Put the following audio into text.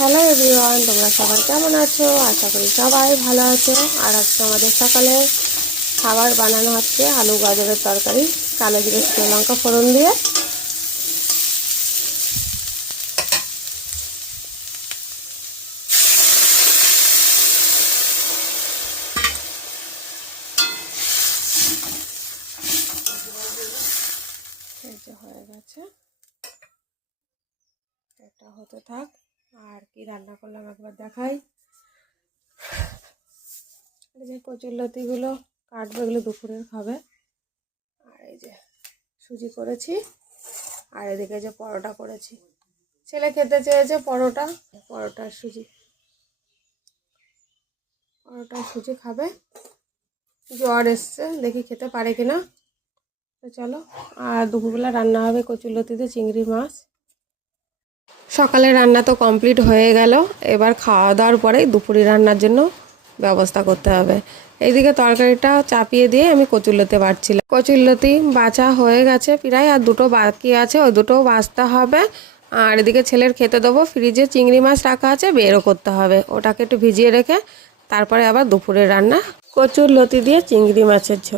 Hello everyone, তোমরা সবাই কেমন আছো? আশা করি সবাই ভালো আছো। আর আজকে আমাদের সকালে খাবার বানানো হচ্ছে আলু গাজরের তরকারি, কালো জিরে শুকনো লঙ্কা ফোড়ন দিয়ে। এই যে হয়ে গেছে, এটা হতে থাক। আর কি রান্না করলাম একবার দেখাই। এই যে কচুরলতিগুলো কাটবে, এগুলো দুপুরের খাবে। আর এই যে সুজি করেছি, আর এদিকে যে পরোটা করেছি। ছেলে খেতে চেয়েছে পরোটার সুজি খাবে। জ্বর এসছে, দেখি খেতে পারে কিনা। তো চলো, আর দুপুরবেলা রান্না হবে কচুরলতিতে চিংড়ি মাছ। সকালে রান্না তো কমপ্লিট হয়ে গেল, এবার খাওয়া দাওয়ার পরেই দুপুরে রান্নার জন্য ব্যবস্থা করতে হবে। এইদিকে তরকারিটা চাপিয়ে দিয়ে আমি কচুরলতি বাটছিলাম। কচুরলতি বাছা হয়ে গেছে প্রায়, আর দুটো বাকি আছে, ওই দুটোও বাছতে হবে। আর এদিকে ছেলের খেতে দেবো। ফ্রিজে চিংড়ি মাছ রাখা আছে, বেরও করতে হবে, ওটাকে একটু ভিজিয়ে রেখে তারপরে আবার দুপুরে রান্না কচুরলতি দিয়ে চিংড়ি মাছের ঝোল।